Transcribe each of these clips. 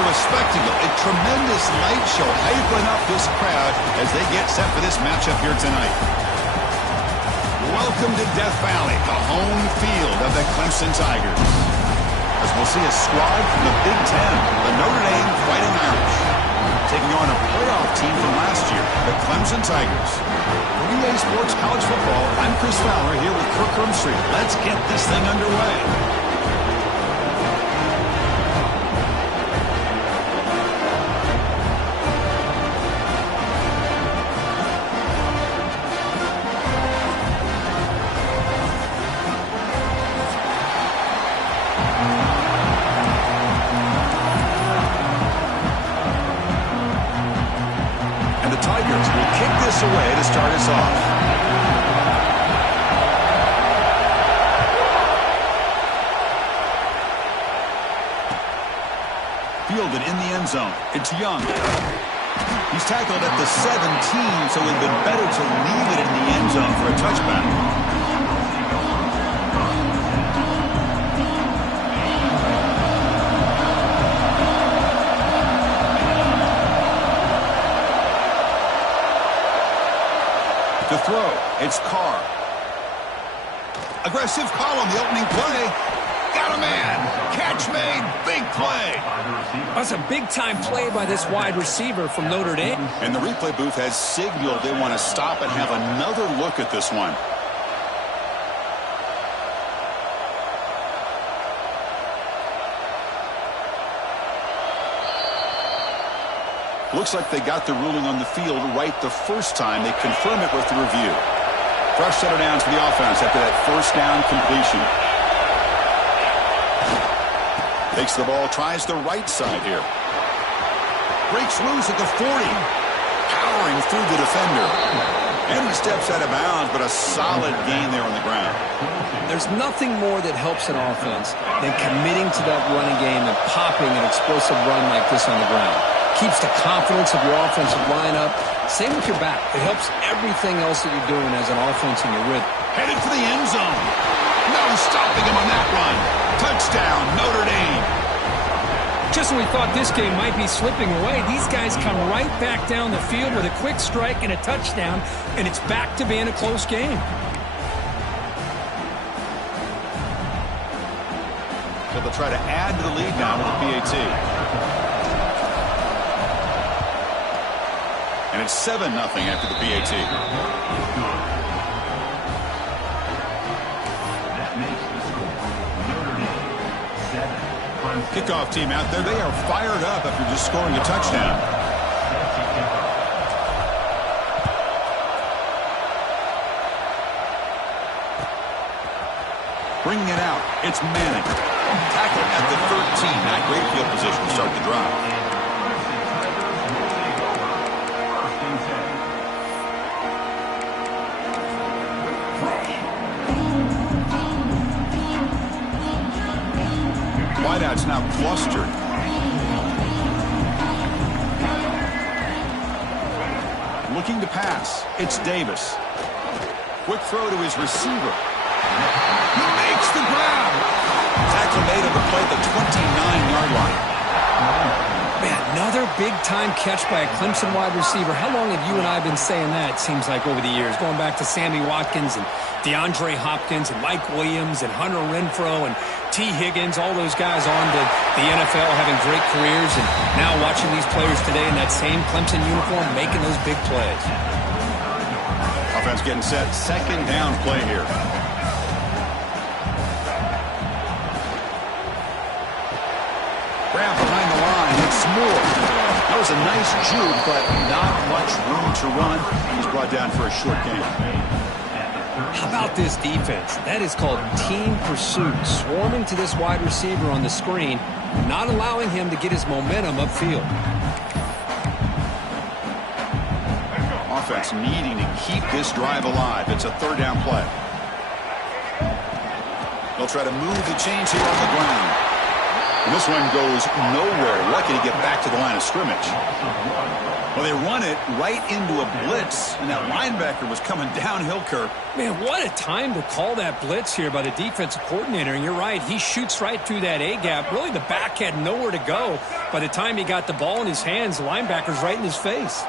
to a spectacle, a tremendous light show hyping up this crowd as they get set for this matchup here tonight. Welcome to Death Valley, the home field of the Clemson Tigers. As we'll see a squad from the Big Ten, the Notre Dame Fighting Irish, taking on a playoff team from last year, the Clemson Tigers. For EA Sports College Football, I'm Chris Fowler here with Kirk Herbstreit. Let's get this thing underway. Away to start us off. Fielded in the end zone. It's Young. He's tackled at the 17, so it would have been better to leave it in the end zone for a touchback. To throw, it's Carr. Aggressive call on the opening play. Got a man. Catch made. Big play. That's a big-time play by this wide receiver from Notre Dame. And the replay booth has signaled they want to stop and have another look at this one. Looks like they got the ruling on the field right the first time. They confirm it with the review. Fresh set of downs for the offense after that first down completion. Takes the ball, tries the right side here. Breaks loose at the 40. Powering through the defender. And he steps out of bounds, but a solid gain there on the ground. There's nothing more that helps an offense than committing to that running game and popping an explosive run like this on the ground. Keeps the confidence of your offensive lineup. Same with your back. It helps everything else that you're doing as an offense in your rhythm. Headed for the end zone. No stopping him on that run. Touchdown, Notre Dame. Just when we thought this game might be slipping away, these guys come right back down the field with a quick strike and a touchdown, and it's back to being a close game. So they'll try to add to the lead now with the PAT. And it's 7-0 after the PAT. Kickoff team out there. They are fired up after just scoring a touchdown. Bringing it out. It's Manning. Tackled at the 13. Not great field position to start the drive. Wideout's now clustered. Looking to pass. It's Davis. Quick throw to his receiver. He makes the grab. Tackle made on the play at the 29-yard line. Man, another big-time catch by a Clemson wide receiver. How long have you and I been saying that, it seems like, over the years? Going back to Sammy Watkins and DeAndre Hopkins and Mike Williams and Hunter Renfrow and T. Higgins, all those guys on to the NFL having great careers, and now watching these players today in that same Clemson uniform making those big plays. Offense getting set. Second down play here. Grab behind the line. It's Moore. That was a nice juke, but not much room to run. He's brought down for a short gain. How about this defense? That is called team pursuit. Swarming to this wide receiver on the screen, not allowing him to get his momentum upfield. Offense needing to keep this drive alive. It's a third down play. They'll try to move the chains here on the ground. And this one goes nowhere. Lucky to get back to the line of scrimmage. Well, they run it right into a blitz, and that linebacker was coming downhill, Kirk. Man, what a time to call that blitz here by the defensive coordinator. And you're right, he shoots right through that A-gap. Really, the back had nowhere to go. By the time he got the ball in his hands, the linebacker's right in his face.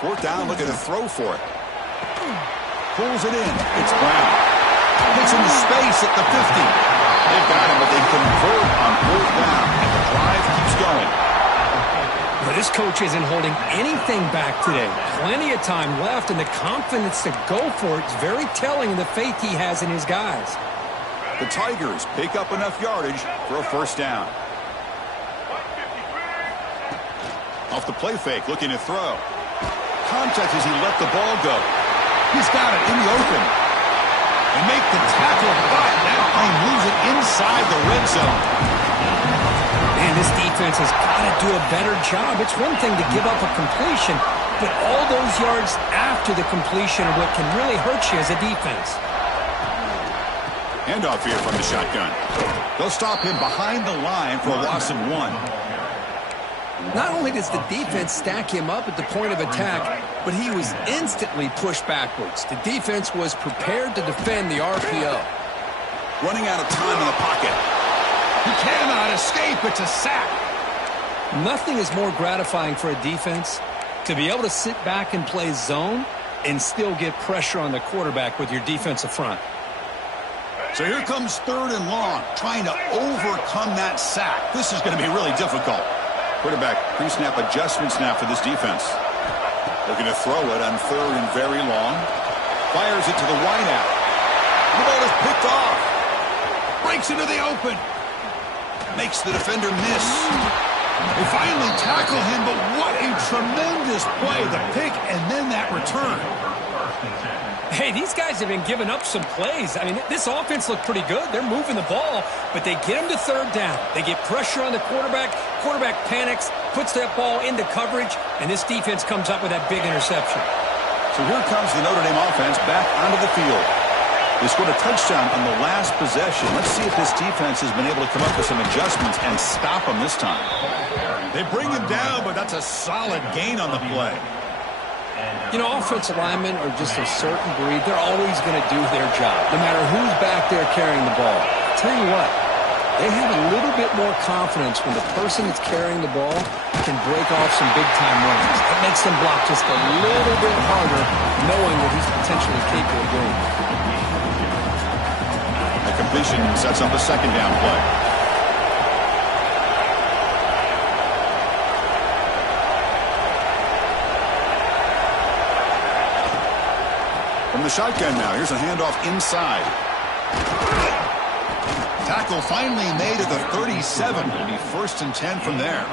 Fourth down, looking to throw for it. Pulls it in. It's Brown. Gets into space at the 50. They've got him, but they convert on fourth down, and the drive keeps going. But this coach isn't holding anything back today. Plenty of time left, and the confidence to go for it is very telling of the faith he has in his guys. The Tigers pick up enough yardage for a first down. Off the play fake, looking to throw. Contact as he let the ball go. He's got it in the open. They make the tackle, but now he moves it inside the red zone. Man, this defense has got to do a better job. It's one thing to give up a completion, but all those yards after the completion are what can really hurt you as a defense. Handoff here from the shotgun. They'll stop him behind the line for a loss of 1. Not only does the defense stack him up at the point of attack, but he was instantly pushed backwards. The defense was prepared to defend the RPO. Running out of time in the pocket. He cannot escape. It's a sack. Nothing is more gratifying for a defense to be able to sit back and play zone and still get pressure on the quarterback with your defensive front. So here comes third and long, trying to overcome that sack. This is going to be really difficult. Quarterback pre-snap adjustments now for this defense. Looking to throw it on third and very long. Fires it to the wideout. The ball is picked off. Breaks into the open. Makes the defender miss. They finally tackle him, but what a tremendous play. The pick and then that return. Hey, these guys have been giving up some plays. I mean, this offense looked pretty good. They're moving the ball, but they get him to third down. They get pressure on the quarterback. Quarterback panics, puts that ball into coverage, and this defense comes up with that big interception. So here comes the Notre Dame offense back onto the field. They scored a touchdown on the last possession. Let's see if this defense has been able to come up with some adjustments and stop them this time. They bring him down, but that's a solid gain on the play. You know, offensive linemen are just a certain breed. They're always going to do their job, no matter who's back there carrying the ball. I'll tell you what, they have a little bit more confidence when the person that's carrying the ball can break off some big-time runs. It makes them block just a little bit harder, knowing what he's potentially capable of doing. The completion sets up a second down play. From the shotgun now, here's a handoff inside. Tackle finally made at the 37. It'll be first and 10 from there.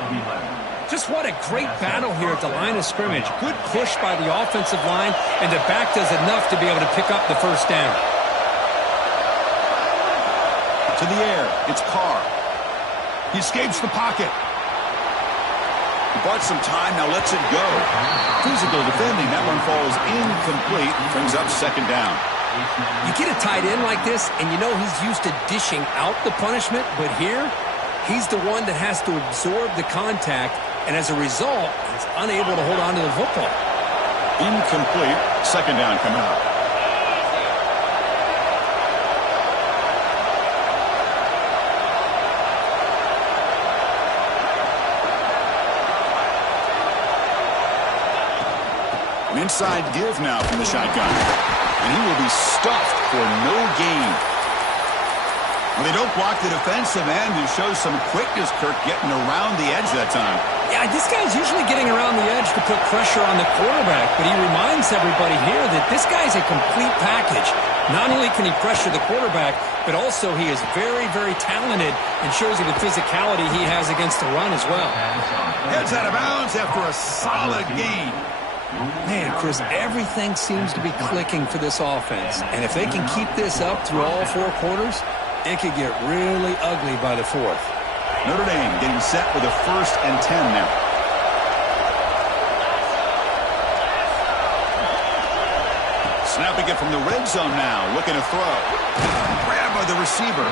Just what a great battle here at the line of scrimmage. Good push by the offensive line, and the back does enough to be able to pick up the first down. To the air, it's Carr. He escapes the pocket. He bought some time, now lets it go. Physical defending, that one falls incomplete, brings up second down. You get a tight end like this, and you know he's used to dishing out the punishment, but here, he's the one that has to absorb the contact, and as a result, he's unable to hold on to the football. Incomplete, second down coming up. An inside give now from the shotgun. And he will be stuffed for no gain. Well, they don't block the defensive end, who shows some quickness, Kirk, getting around the edge that time. Yeah, this guy's usually getting around the edge to put pressure on the quarterback, but he reminds everybody here that this guy's a complete package. Not only can he pressure the quarterback, but also he is very, very talented and shows you the physicality he has against the run as well. Heads out of bounds after a solid gain. Man, Chris, everything seems to be clicking for this offense. And if they can keep this up through all four quarters, it could get really ugly by the fourth. Notre Dame getting set with a first and 10 now. Snapping it from the red zone now, looking to throw. Grab by the receiver.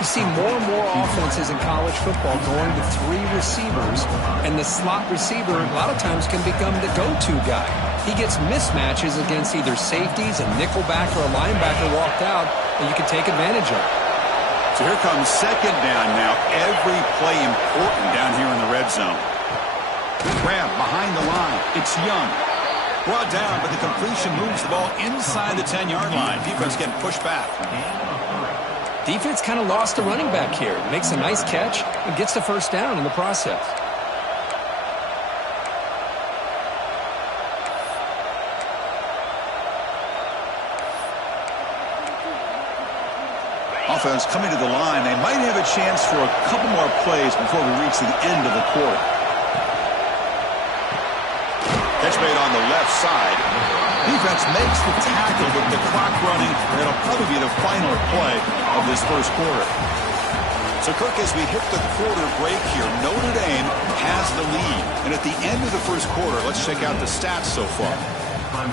You see more and more offenses in college football going to 3 receivers, and the slot receiver a lot of times can become the go-to guy. He gets mismatches against either safeties, a nickelback, or a linebacker walked out, and you can take advantage of it. So here comes second down now. Every play important down here in the red zone. Grab behind the line. It's Young. Brought down, but the completion moves the ball inside the 10-yard line. Defense getting pushed back. Defense kind of lost the running back here. Makes a nice catch and gets the first down in the process. Offense coming to the line. They might have a chance for a couple more plays before we reach the end of the quarter. Catch made on the left side. Defense makes the tackle with the clock running. That'll probably be the final play of this first quarter. So, Kirk, as we hit the quarter break here, Notre Dame has the lead. And at the end of the first quarter, let's check out the stats so far.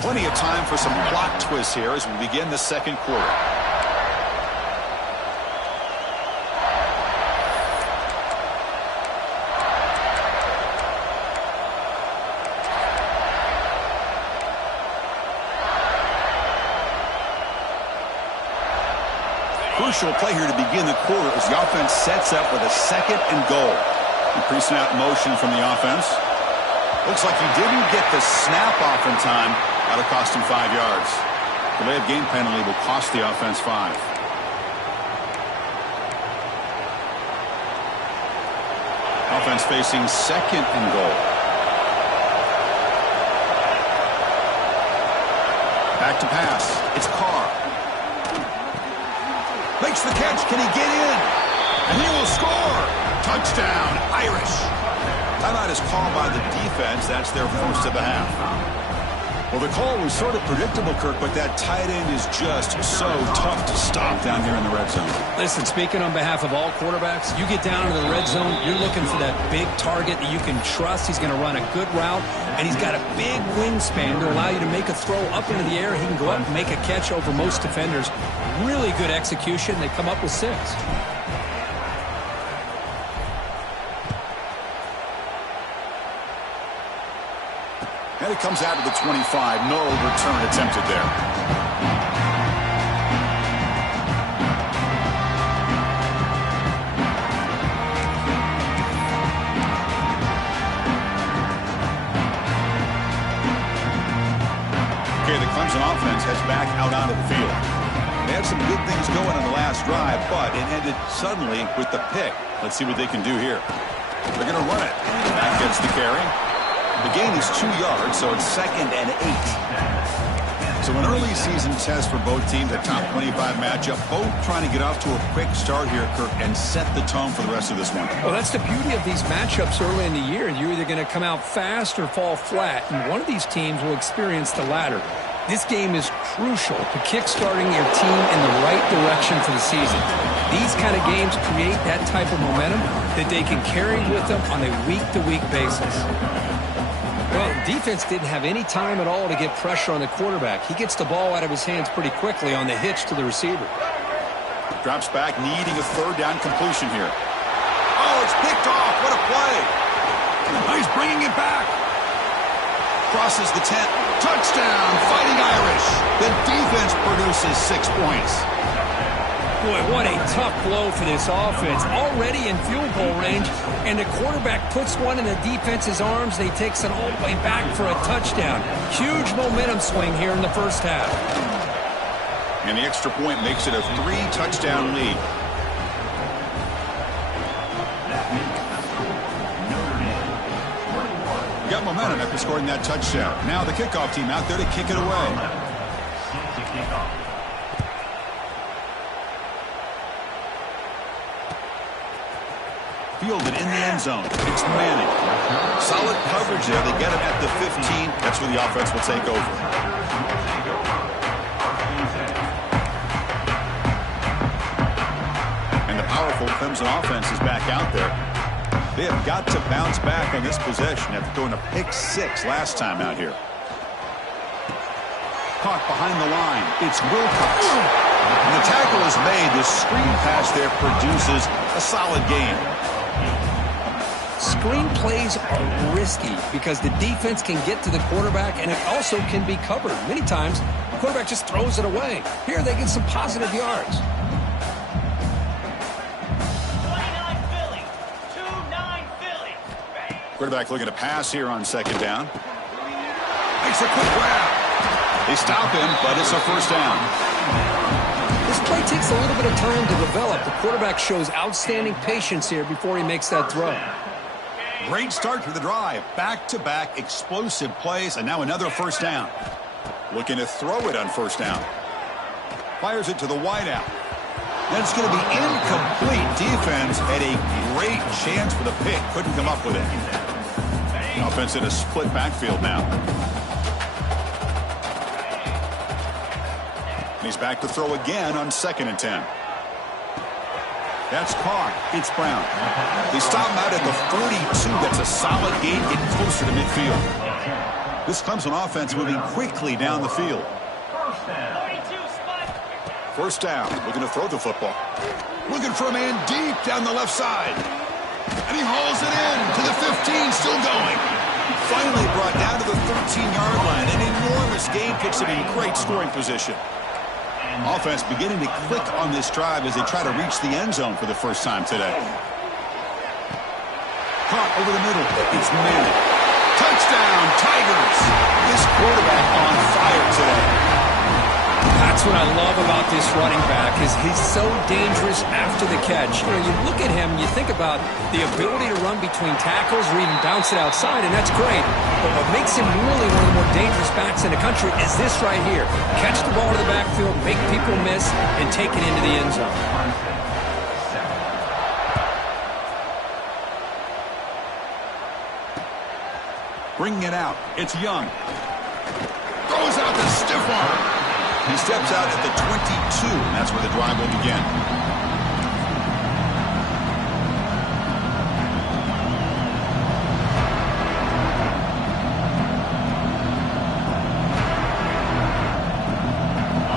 Plenty of time for some plot twists here as we begin the second quarter. Crucial play here to begin the quarter as the offense sets up with a 2nd and goal. The pre-snap motion from the offense. Looks like he didn't get the snap off in time. That'll cost him 5 yards. Delay of game penalty will cost the offense 5. Offense facing 2nd and goal. Back to pass. It's Carr. Makes the catch. Can he get in? And he will score. Touchdown, Irish. Timeout is called by the defense. That's their first of the half. Well, the call was sort of predictable, Kirk, but that tight end is just so tough to stop down here in the red zone. Listen, speaking on behalf of all quarterbacks, you get down to the red zone, you're looking for that big target that you can trust. He's going to run a good route, and he's got a big wingspan to allow you to make a throw up into the air. He can go up and make a catch over most defenders. Really good execution. They come up with 6. And it comes out to the 25. No return attempted there. Okay, the Clemson offense heads back out onto the field. They had some good things going on the last drive, but it ended suddenly with the pick. Let's see what they can do here. They're going to run it. That gets the carry. The gain is 2 yards, so it's 2nd and 8. So an early season test for both teams, a top 25 matchup. Both trying to get off to a quick start here, Kirk, and set the tone for the rest of this one. Well, that's the beauty of these matchups early in the year. You're either going to come out fast or fall flat, and one of these teams will experience the latter. This game is crucial to kickstarting your team in the right direction for the season. These kind of games create that type of momentum that they can carry with them on a week-to-week basis. Well, defense didn't have any time at all to get pressure on the quarterback. He gets the ball out of his hands pretty quickly on the hitch to the receiver. Drops back, needing a 3rd down completion here. Oh, it's picked off. What a play. He's bringing it back. Crosses the 10. Touchdown, Fighting Irish. The defense produces 6 points. Boy, what a tough blow for this offense. Already in field goal range, and the quarterback puts one in the defense's arms. They takes it all the way back for a touchdown. Huge momentum swing here in the first half. And the extra point makes it a 3-touchdown lead. Got momentum after scoring that touchdown. Now the kickoff team out there to kick it away. Fielded in the end zone. It's Manning. Solid coverage there. They get him at the 15. That's where the offense will take over. And the powerful Clemson offense is back out there. They have got to bounce back on this possession after throwing a pick 6 last time out here. Caught behind the line. It's Wilcox. And the tackle is is made. The screen pass there produces a solid gain. Screen plays are risky because the defense can get to the quarterback, and it also can be covered. Many times, the quarterback just throws it away. Here, they get some positive yards. 29 Philly. 2-9 Philly. Quarterback looking to pass here on second down. Makes a quick grab. They stop him, but it's a first down. This play takes a little bit of time to develop. The quarterback shows outstanding patience here before he makes that throw. Great start to the drive. Back-to-back explosive plays, and now another first down. Looking to throw it on first down. Fires it to the wideout. That's going to be incomplete. Defense had a great chance for the pick. Couldn't come up with it. Offense in a split backfield now. He's back to throw again on 2nd and 10. That's Carr. It's Brown. They stop him out at the 42. That's a solid gain, getting closer to midfield. This Clemson offense moving quickly down the field. First down. Looking to throw the football. Looking for a man deep down the left side. And he hauls it in to the 15, still going. Finally brought down to the 13-yard line. An enormous gain puts him in great scoring position. Offense beginning to click on this drive as they try to reach the end zone for the first time today. Caught over the middle. It's Manning. Touchdown, Tigers. This quarterback on fire today. That's what I love about this running back is he's so dangerous after the catch. You know, you look at him, you think about the ability to run between tackles or even bounce it outside, and that's great. But what makes him really one of the more dangerous backs in the country is this right here. Catch the ball to the backfield, make people miss, and take it into the end zone. Bringing it out. It's Young. Throws out the stiff arm. He steps out at the 22, and that's where the drive will begin.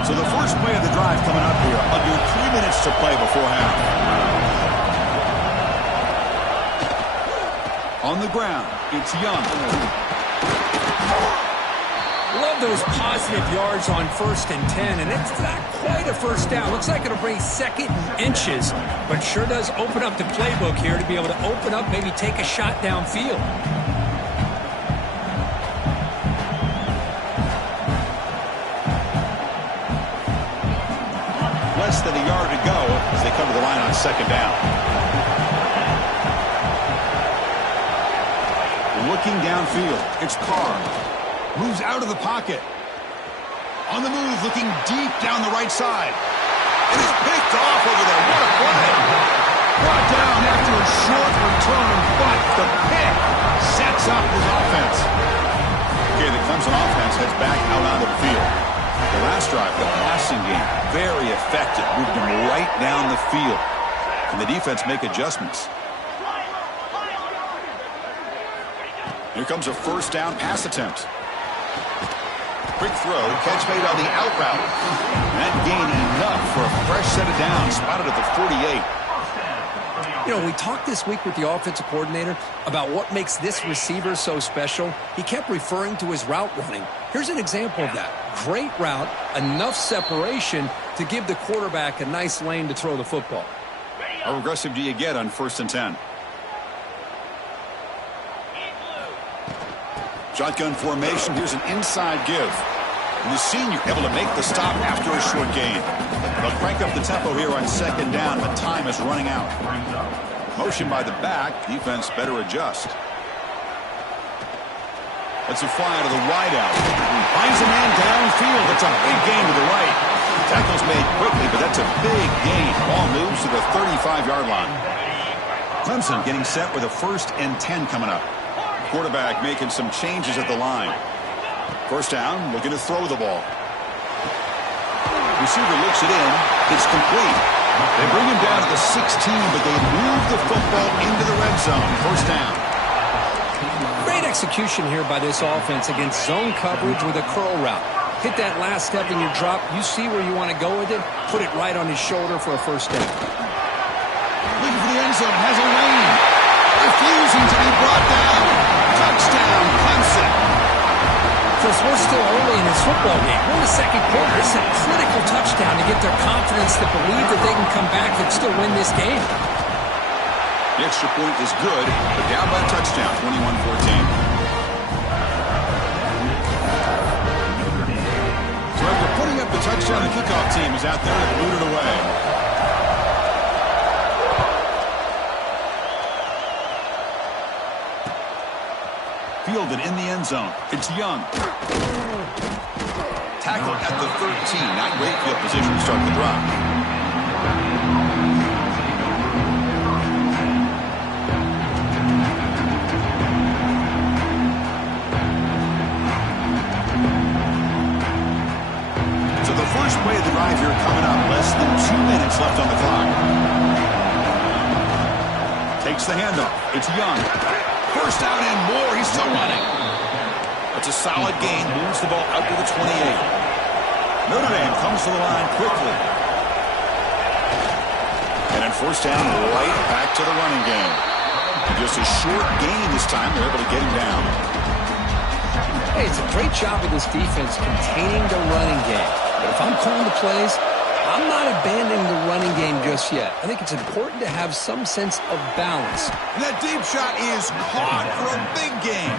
So the first play of the drive coming up here. Under 3 minutes to play before half. On the ground, it's Young. Love those positive yards on 1st and 10, and it's not quite a first down. Looks like it'll bring 2nd and inches, but sure does open up the playbook here to be able to open up, maybe take a shot downfield. Less than a yard to go as they come to the line on 2nd down. Looking downfield, it's Carr. Moves out of the pocket. On the move, looking deep down the right side. It is picked off over there. What a play. Brought down after a short return, but the pick sets up his offense. Okay, the Clemson offense heads back out onto the field. The last drive, the passing game, very effective. Moved him right down the field. And the defense make adjustments. Here comes a first down pass attempt. Quick throw, catch made on the out route. That gain enough for a fresh set of downs, spotted at the 48. You know, we talked this week with the offensive coordinator about what makes this receiver so special. He kept referring to his route running. Here's an example of that. Great route, enough separation to give the quarterback a nice lane to throw the football. How aggressive do you get on 1st and 10? Shotgun formation. Here's an inside give. And the senior able to make the stop after a short gain. They'll crank up the tempo here on 2nd down, but time is running out. Motion by the back. Defense better adjust. That's a fly to the wideout. Finds a man downfield. That's a big gain to the right. Tackle's made quickly, but that's a big gain. Ball moves to the 35-yard line. Clemson getting set with a 1st and 10 coming up. Quarterback making some changes at the line. First down, looking to throw the ball. Receiver looks it in. It's complete. They bring him down to the 16, but they move the football into the red zone. First down. Great execution here by this offense against zone coverage with a curl route. Hit that last step in your drop. You see where you want to go with it. Put it right on his shoulder for a first down. Looking for the end zone. Has a lane. Refusing to be brought down. Touchdown, Clemson. Chris, we're still early in this football game. We're in the second quarter. It's a critical touchdown to get their confidence to believe that they can come back and still win this game. The extra point is good, but down by a touchdown, 21-14. So after putting up the touchdown, the kickoff team is out there to boot it away. Fielded in the end zone. It's Young. Tackled at the 13. Not great field position to start the drive. First play of the drive here coming up. Less than 2 minutes left on the clock. Takes the handoff. It's Young. First down and more. He's still running. It's a solid gain. Moves the ball out to the 28. Notre Dame comes to the line quickly. And then first down, right back to the running game. Just a short gain this time. They're able to get him down. Hey, it's a great job of this defense containing the running game. But if I'm calling the plays, I'm not abandoning the running game just yet. I think it's important to have some sense of balance. And that deep shot is caught for a big gain.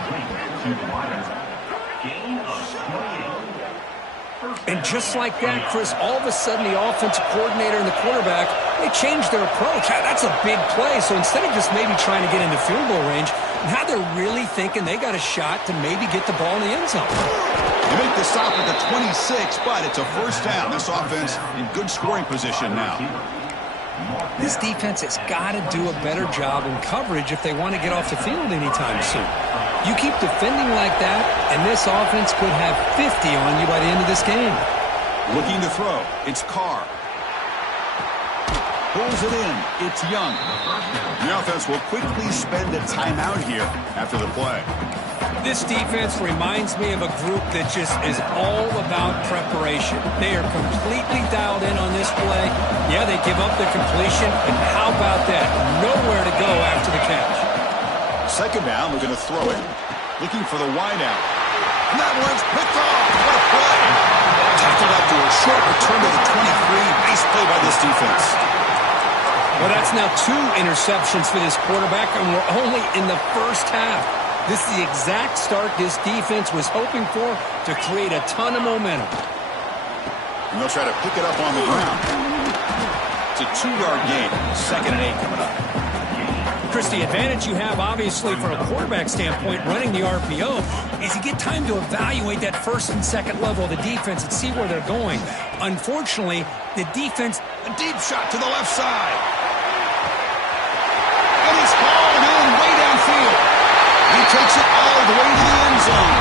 And just like that, Chris, all of a sudden the offensive coordinator and the quarterback, they changed their approach. That's a big play. So instead of just maybe trying to get into field goal range, now they're really thinking they got a shot to maybe get the ball in the end zone. They make the stop at the 26, but it's a first down. This offense in good scoring position now. This defense has got to do a better job in coverage if they want to get off the field anytime soon. You keep defending like that, and this offense could have 50 on you by the end of this game. Looking to throw. It's Carr. Pulls it in. It's Young. The offense will quickly spend a timeout here after the play. This defense reminds me of a group that just is all about preparation. They are completely dialed in on this play. Yeah, they give up the completion, but how about that? Nowhere to go after the catch. Second down, we're going to throw it. Looking for the wideout. And that one's picked off. What a play. Tackled after a short return to the 23. Nice play by this defense. Well, that's now 2 interceptions for this quarterback, and we're only in the first half. This is the exact start this defense was hoping for to create a ton of momentum. And they'll try to pick it up on the ground. It's a 2-yard gain. 2nd and 8 coming up. Chris, the advantage you have, obviously, from a quarterback standpoint, running the RPO, is you get time to evaluate that first and second level of the defense and see where they're going. Unfortunately, the defense... A deep shot to the left side. And it's hauled in way downfield. He takes it all the way to the end zone.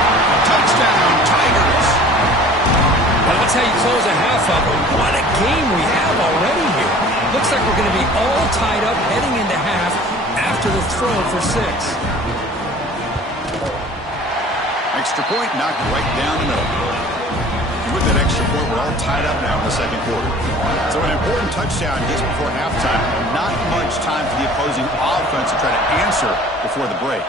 Touchdown, Tigers. Well, that's how you close a half up. What a game we have already here. Looks like we're going to be all tied up heading into half after the throw for 6. Extra point knocked right down the middle. With that extra point, we're all tied up now in the second quarter. So an important touchdown just before halftime. Not much time for the opposing offense to try to answer before the break.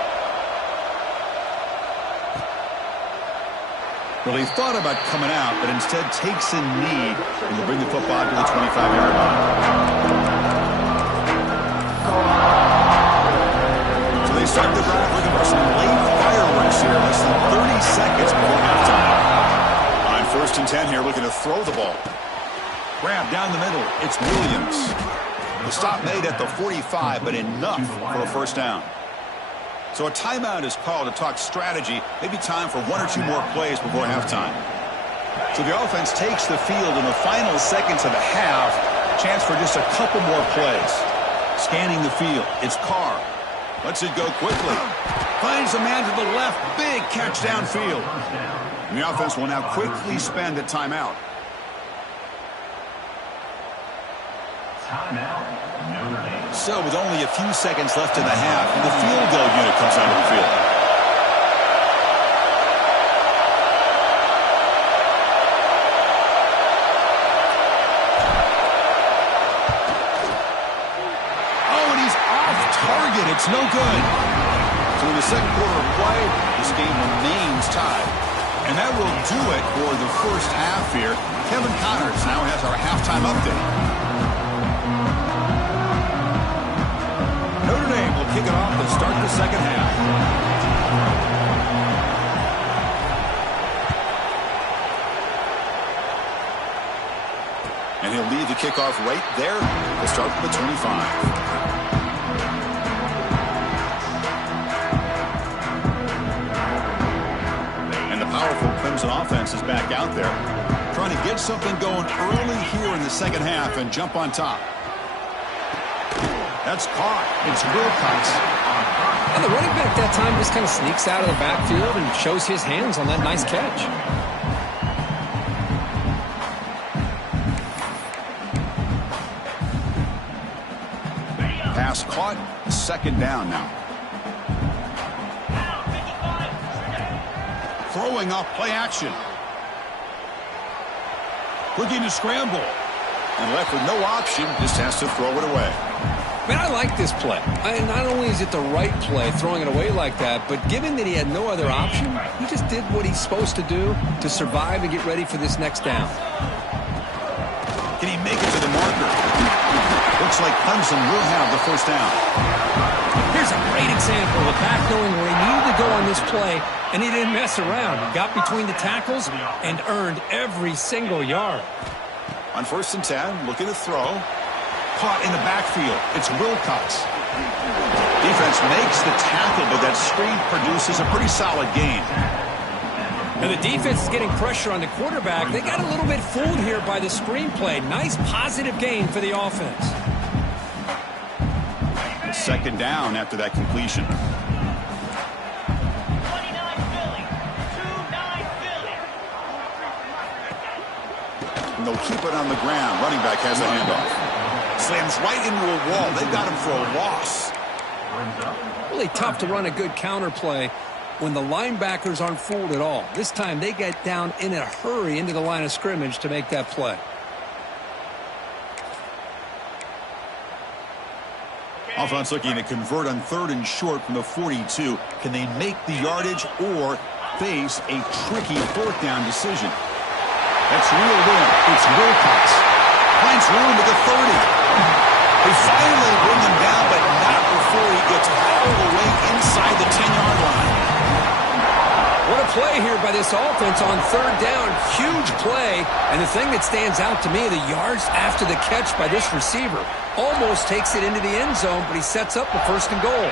Well, he thought about coming out, but instead takes a knee and will bring the football to the 25-yard line. So they start the drive looking for some late fireworks here, less than 30 seconds before halftime. On 1st and 10 here, looking to throw the ball. Grab down the middle. It's Williams. The stop made at the 45, but enough for a first down. So a timeout is called to talk strategy. Maybe time for 1 or 2 more plays before halftime. So the offense takes the field in the final seconds of the half. Chance for just a couple more plays. Scanning the field. It's Carr. Lets it go quickly. Finds a man to the left. Big catch downfield. And the offense will now quickly spend a timeout. So with only a few seconds left in the half, the field goal unit comes onto the field. It's no good. So in the second quarter of play, this game remains tied. And that will do it for the first half here. Kevin Connors now has our halftime update. Notre Dame will kick it off to start the second half. And he'll lead the kickoff right there to start from the 25. Powerful Clemson offense is back out there, trying to get something going early here in the second half and jump on top. That's caught. It's Wilcox. And the running back that time just kind of sneaks out of the backfield and shows his hands on that nice catch. Pass caught. Second down now. Throwing off play action. Looking to scramble. And left with no option, just has to throw it away. Man, I like this play. Not only is it the right play, throwing it away like that, but given that he had no other option, he just did what he's supposed to do to survive and get ready for this next down. Can he make it to the marker? Looks like Clemson will have the first down. Here's a great example of back knowing where he needed to go on this play, and he didn't mess around. He got between the tackles and earned every single yard. On 1st and 10, looking to throw. Caught in the backfield. It's Wilcox. Defense makes the tackle, but that screen produces a pretty solid gain. Now the defense is getting pressure on the quarterback. They got a little bit fooled here by the screen play. Nice positive gain for the offense. Second down after that completion. 29 Philly. 2-9 Philly. And they'll keep it on the ground. Running back has a handoff. Slams right into a wall. They've got him for a loss. Really tough to run a good counter play when the linebackers aren't fooled at all. This time they get down in a hurry into the line of scrimmage to make that play. Offense looking to convert on 3rd and short from the 42. Can they make the yardage or face a tricky 4th down decision? That's reeled in. It's Wilcox. Finds room to the 30. They finally bring him down, but not before he gets all the way inside the 10-yard line. What a play here by this offense on 3rd down. Huge play. And the thing that stands out to me, the yards after the catch by this receiver. Almost takes it into the end zone, but he sets up the 1st and goal.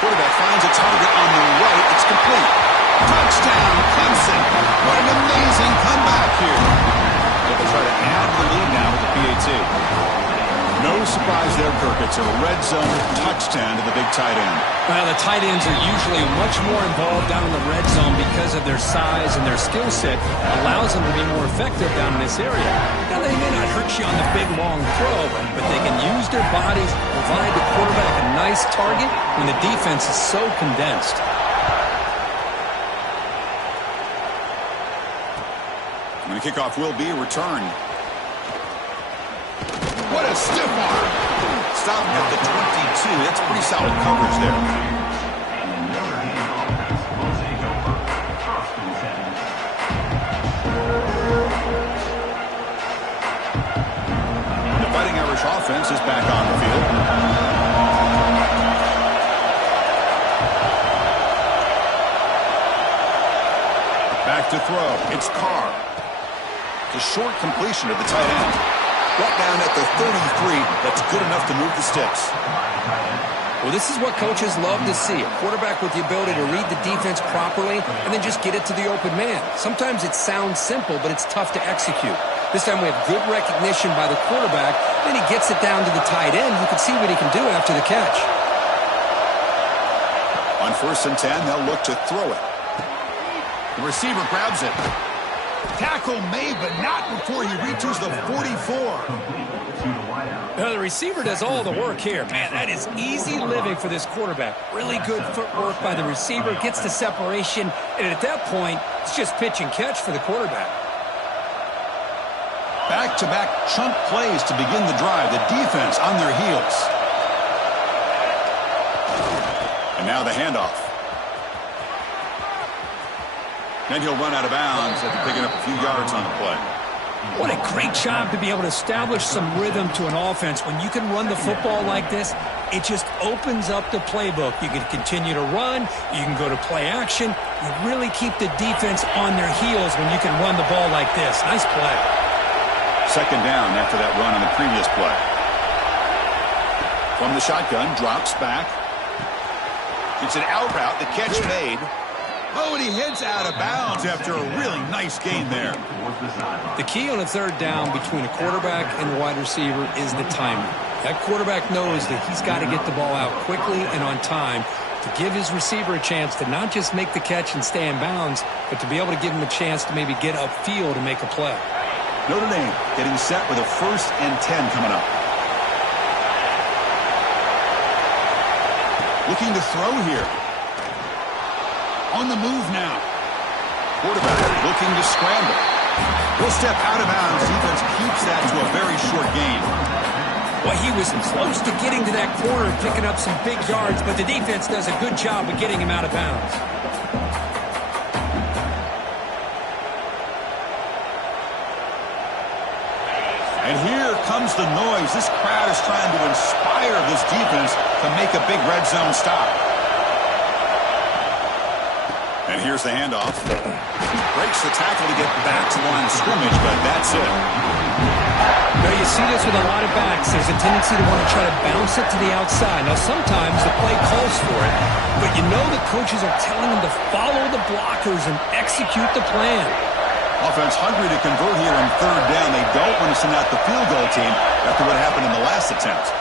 Quarterback finds a target on the right. It's complete. Touchdown, Clemson. What an amazing comeback here. They'll try to add the lead now with the PAT. No surprise there, Kirk. It's a red zone touchdown to the big tight end. Well, the tight ends are usually much more involved down in the red zone because of their size and their skill set. Allows them to be more effective down in this area. Now, they may not hurt you on the big, long throw, but they can use their bodies to provide the quarterback a nice target when the defense is so condensed. And the kickoff will be returned. What a stiff arm. Stopped at the 22. That's pretty solid coverage there. The Fighting Irish offense is back on the field. Back to throw. It's Carr. It's a short completion to the tight end. Brought down at the 33. That's good enough to move the sticks. Well, this is what coaches love to see. A quarterback with the ability to read the defense properly and then just get it to the open man. Sometimes it sounds simple, but it's tough to execute. This time we have good recognition by the quarterback. Then he gets it down to the tight end. You can see what he can do after the catch. On 1st and 10, they'll look to throw it. The receiver grabs it. Tackle made, but not before he reaches the 44. Now, the receiver does all the work here. Man, that is easy living for this quarterback. Really good footwork by the receiver. Gets the separation. And at that point, it's just pitch and catch for the quarterback. Back back-to-back chunk plays to begin the drive. The defense on their heels. And now the handoff. Then he'll run out of bounds after picking up a few yards on the play. What a great job to be able to establish some rhythm to an offense. When you can run the football like this, it just opens up the playbook. You can continue to run. You can go to play action. You really keep the defense on their heels when you can run the ball like this. Nice play. Second down after that run on the previous play. From the shotgun, drops back. It's an out route. The catch made. Oh, and he heads out of bounds after a really nice gain there. The key on a third down between a quarterback and a wide receiver is the timing. That quarterback knows that he's got to get the ball out quickly and on time to give his receiver a chance to not just make the catch and stay in bounds, but to be able to give him a chance to maybe get upfield and make a play. Notre Dame getting set with a 1st and 10 coming up. Looking to throw here. On the move now. Quarterback looking to scramble. Will step out of bounds. Defense keeps that to a very short gain. Well, he was close to getting to that corner and picking up some big yards, but the defense does a good job of getting him out of bounds. And here comes the noise. This crowd is trying to inspire this defense to make a big red zone stop. And here's the handoff. Breaks the tackle to get back to the line of scrimmage, but that's it. Now you see this with a lot of backs. There's a tendency to want to try to bounce it to the outside. Now sometimes the play calls for it, but you know the coaches are telling them to follow the blockers and execute the plan. Offense hungry to convert here on third down. They don't want to send out the field goal team after what happened in the last attempt.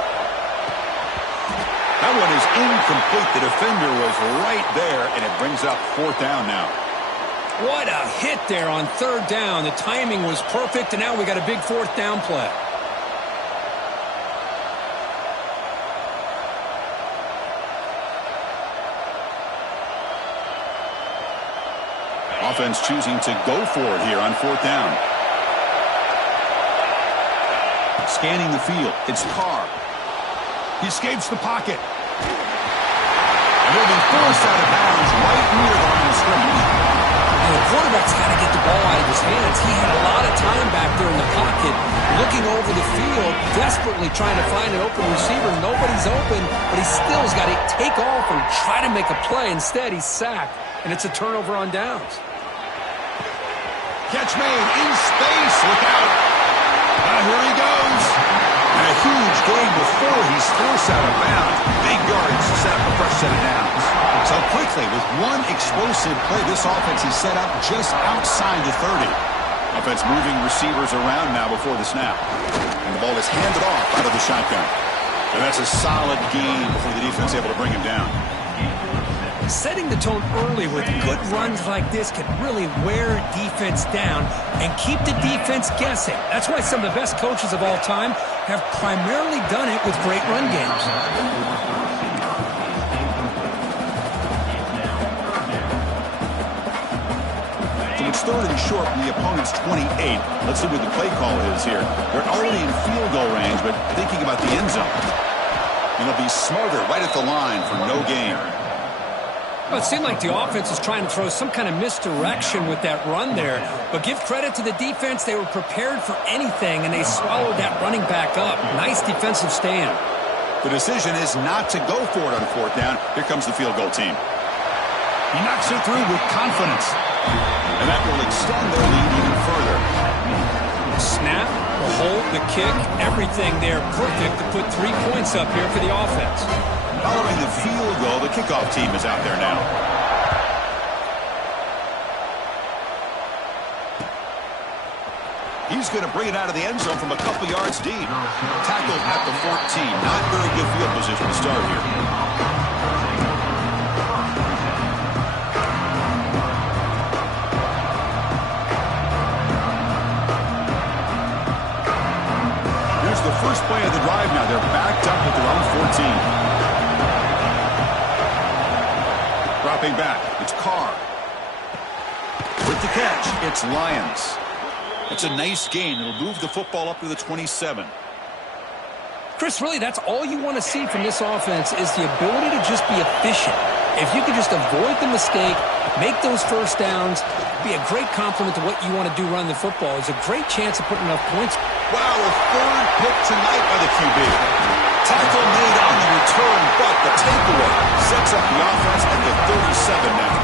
That one is incomplete. The defender was right there, and it brings up 4th down now. What a hit there on third down. The timing was perfect, and now we got a big 4th down play. Offense choosing to go for it here on 4th down. Scanning the field. It's Carr. He escapes the pocket. And he'll be forced out of bounds right near the line of scrimmage. And the quarterback's got to get the ball out of his hands. He had a lot of time back there in the pocket, looking over the field, desperately trying to find an open receiver. Nobody's open, but he still has got to take off and try to make a play. Instead, he's sacked, and it's a turnover on downs. Catch made in space. Look out. Here he goes. And a huge gain before he's forced out of bounds. Big yards to set up a fresh set of downs. So quickly, with one explosive play, this offense is set up just outside the 30. Offense moving receivers around now before the snap. And the ball is handed off out of the shotgun. And that's a solid gain before the defense able to bring him down. Setting the tone early with good runs like this can really wear defense down and keep the defense guessing. That's why some of the best coaches of all time have primarily done it with great run games. So it's 3rd and short from the opponent's 28. Let's see what the play call is here. They're already in field goal range, but thinking about the end zone. And they'll be smarter right at the line for no gain. Well, it seemed like the offense was trying to throw some kind of misdirection with that run there. But give credit to the defense. They were prepared for anything, and they swallowed that running back up. Nice defensive stand. The decision is not to go for it on 4th down. Here comes the field goal team. He knocks it through with confidence. And that will extend their lead even further. The snap, the hold, the kick, everything there perfect to put 3 points up here for the offense. Following the field goal, the kickoff team is out there now. He's going to bring it out of the end zone from a couple yards deep. Tackled at the 14. Not very good field position to start here. Here's the first play of the drive now. They're backed up at their own 14. Dropping back, it's Carr. With the catch, it's Lyons. It's a nice gain. It'll move the football up to the 27. Chris, really, that's all you want to see from this offense is the ability to just be efficient. If you could just avoid the mistake, make those first downs, be a great compliment to what you want to do running the football. It's a great chance of putting enough points. Wow, a third pick tonight by the QB. Tackle made on the return, but the takeaway sets up the offense at the 37 now.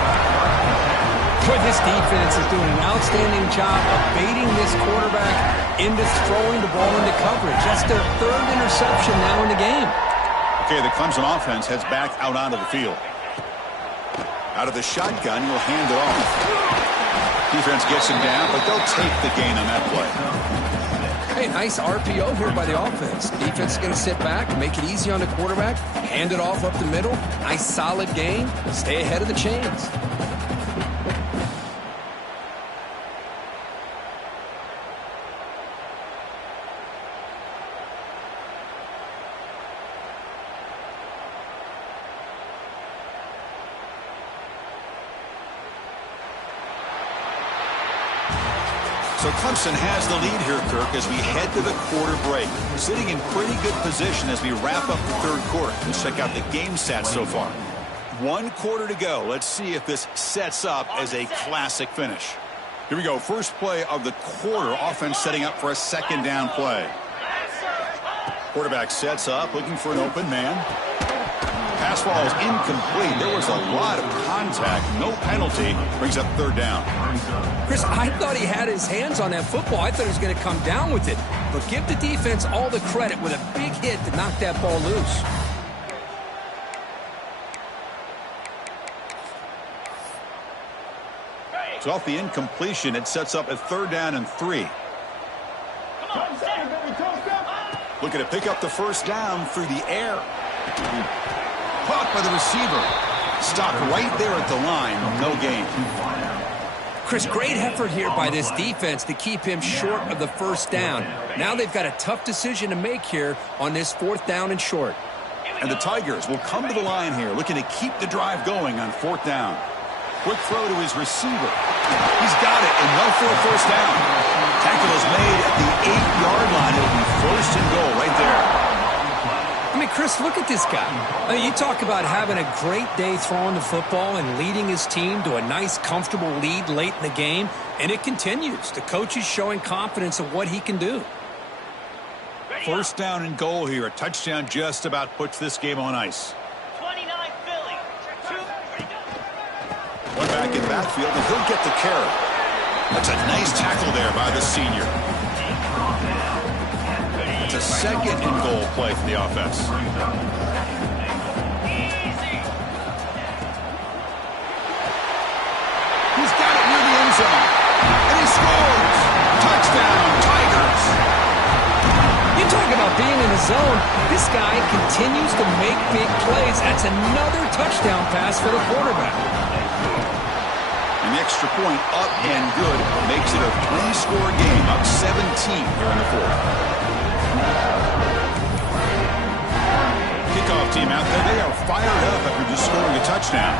Boy, this defense is doing an outstanding job of baiting this quarterback into throwing the ball into coverage. That's their third interception now in the game. Okay, the Clemson offense heads back out onto the field. Out of the shotgun, he'll hand it off. Defense gets him down, but they'll take the gain on that play. Hey, nice RPO here by the offense. Defense is going to sit back, make it easy on the quarterback, hand it off up the middle. Nice solid gain. Stay ahead of the chains. So Clemson has the lead here, Kirk, as we head to the quarter break. Sitting in pretty good position as we wrap up the third quarter. Let's check out the game stats so far. 1 quarter to go. Let's see if this sets up as a classic finish. Here we go. First play of the quarter. Offense setting up for a second down play. Quarterback sets up, looking for an open man. Pass ball is incomplete. There was a lot of contact. No penalty. Brings up third down. Chris, I thought he had his hands on that football. I thought he was going to come down with it. But give the defense all the credit with a big hit to knock that ball loose. So off the incompletion, it sets up a third down and 3. Looking to pick up the first down through the air. Caught by the receiver. Stopped right there at the line. No gain. Chris, great effort here by this defense to keep him short of the first down. Now they've got a tough decision to make here on this 4th down and short. And the Tigers will come to the line here, looking to keep the drive going on 4th down. Quick throw to his receiver. He's got it, and no for a first down. Tackle is made at the 8-yard line. It'll be 1st and goal right there. I mean, Chris, look at this guy. I mean, you talk about having a great day throwing the football and leading his team to a nice, comfortable lead late in the game, and it continues. The coach is showing confidence of what he can do. First down and goal here. A touchdown just about puts this game on ice. 29 Philly. One back in backfield, and he'll get the carry. That's a nice tackle there by the senior. It's a second and goal play for the offense. He's got it near the end zone. And he scores. Touchdown, Tigers. You talk about being in the zone. This guy continues to make big plays. That's another touchdown pass for the quarterback. And the extra point up and good makes it a 3-score game, up 17 here in the 4th. Kickoff team out there, they are fired up after just scoring a touchdown.